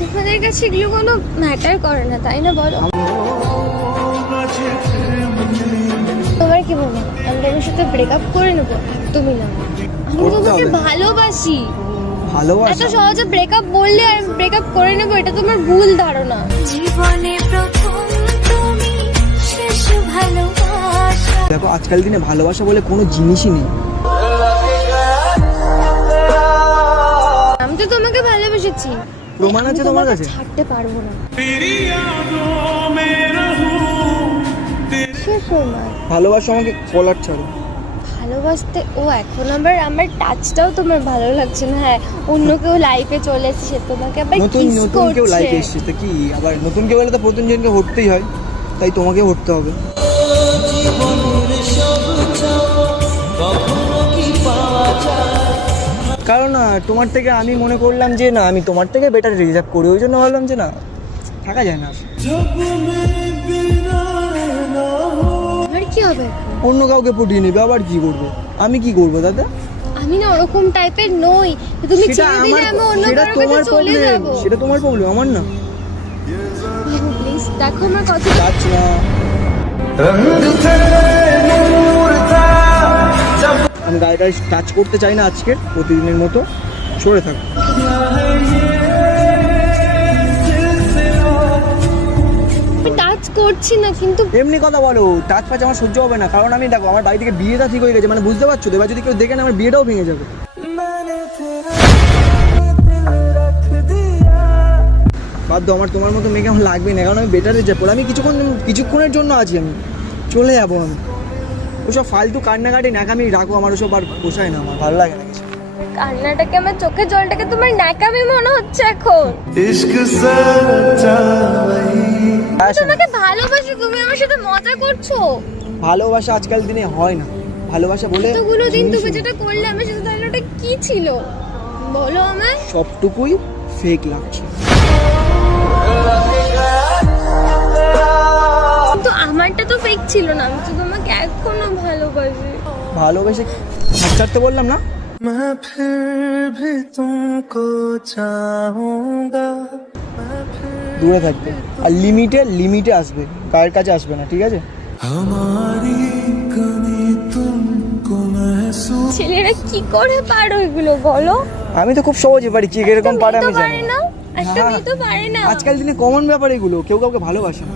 তোমাদের কাছে এগুলো কোনো ম্যাটার করে না তাই না বলো? তোমার কি মনে আমি এর সাথে ব্রেকআপ করে নেব? তুমি না। আমি তোমাকে হবে। ভালোবাসি। এত ভালোবাসা সহজে ব্রেকআপ বললে আর ব্রেকআপ করে নেব এটা তোমার ভুল ধারণা। জীবনে প্রথম তুমি শেষ ভালোবাসা। দেখো আজকাল দিনে ভালোবাসা বলে কোনো জিনিসই নেই। আমি তো তোমাকে ভালোবেসেছি। প্রমাণ আছে তোমার কাছে? ছাড়তে পারব না। কিসের প্রমাণ ভালোবাসা আমাকে কলার ছাড়ো। ভালোবাসতে ও এখন আবার আমার টাচটাও তোমার ভালো লাগছে না। হ্যাঁ অন্য কেউ লাইফে চলে এসেছে তোমাকে আবার নতুন কিস নতুন কেউ লাইফে করছে এসছে তা কি? আবার নতুন কেউ এলে তো প্রথম জনকে হরতেই হয় তাই তোমাকে হরতে হবে। কারণ না তোমার থেকে আমি মনে করলাম যে না আমি তোমার থেকে বেটার রিজার্ভ করি। ওই জন্য ভাবলাম যে না থাকা যায় না কি হবে? অন্য কাউকে পটিয়ে নেবে আবার কি করবে? আমি কি করব দাদা? আমি না ওরকম টাইপের নই। তুমি ছেড়ে দিলে আমি অন্য সেটা তোমার চলে প্রবলেম যাব। সেটা তোমার প্রবলেম আমার না। প্লিজ দেখো আমার কথা। যাচ্ছি না। আমি গাড়িটা টাচ করতে চাই না আজকে প্রতিদিনের মতো। সরে থাক। আমি টাচ করছি না কিন্তু এমনি কথা বলো টাচ ফাচ আমার সহ্য হবে না। কারণ আমি দেখো আমার বাড়ি থেকে বিয়েটা ঠিক হয়ে গেছে মানে বুঝতে পারছ এবার যদি কেউ দেখে না আমার বিয়েটাও ভেঙে যাবে। বাধ্য আমার তোমার মতো মেয়েকে আমার লাগবে না কারণ আমি বেটার করলাম আমি কিছুক্ষণ কিছুক্ষণের জন্য আছি আমি। চলে যাব আমি। ওসব ফালতু কান্নাকাটি ন্যাকামি রাখো আমার ওসব আর পোষায় না আমার ভালো লাগে না কিছু। কান্নাটাকে আমার চোখের জলটাকে তোমার ন্যাকামি মনে হচ্ছে এখন। হ্যাঁ, তোমাকে ভালোবাসি তুমি আমার সাথে মজা করছ। ভালোবাসা আজকাল দিনে হয় না। ভালোবাসা বলে এতগুলো দিন তুমি যেটা করলে আমার সাথে তাহলে ওটা কি ছিল? বলো আমায়। সবটুকুই ফেক লাগছে। ভালোবাসি ভালোবেসে হাত ছাড়তে বললাম না मैं फिर भी तुमको चाहूंगा मैं फिर দূরে থাকবে আর লিমিটে লিমিটে আসবে গায়ের কাছে আসবে না ঠিক আছে हमारी कमी तुमको महसूस ছেলেরা কি করে পারো এগুলো বলো আমি তো খুব সহজে পারি কি এরকম একটা পারে মেয়ে তো আমি পারে জানি না একটা না। মেয়ে তো পারে না আজকাল দিনে কমন ব্যাপার এগুলো কেউ কাউকে ভালোবাসে না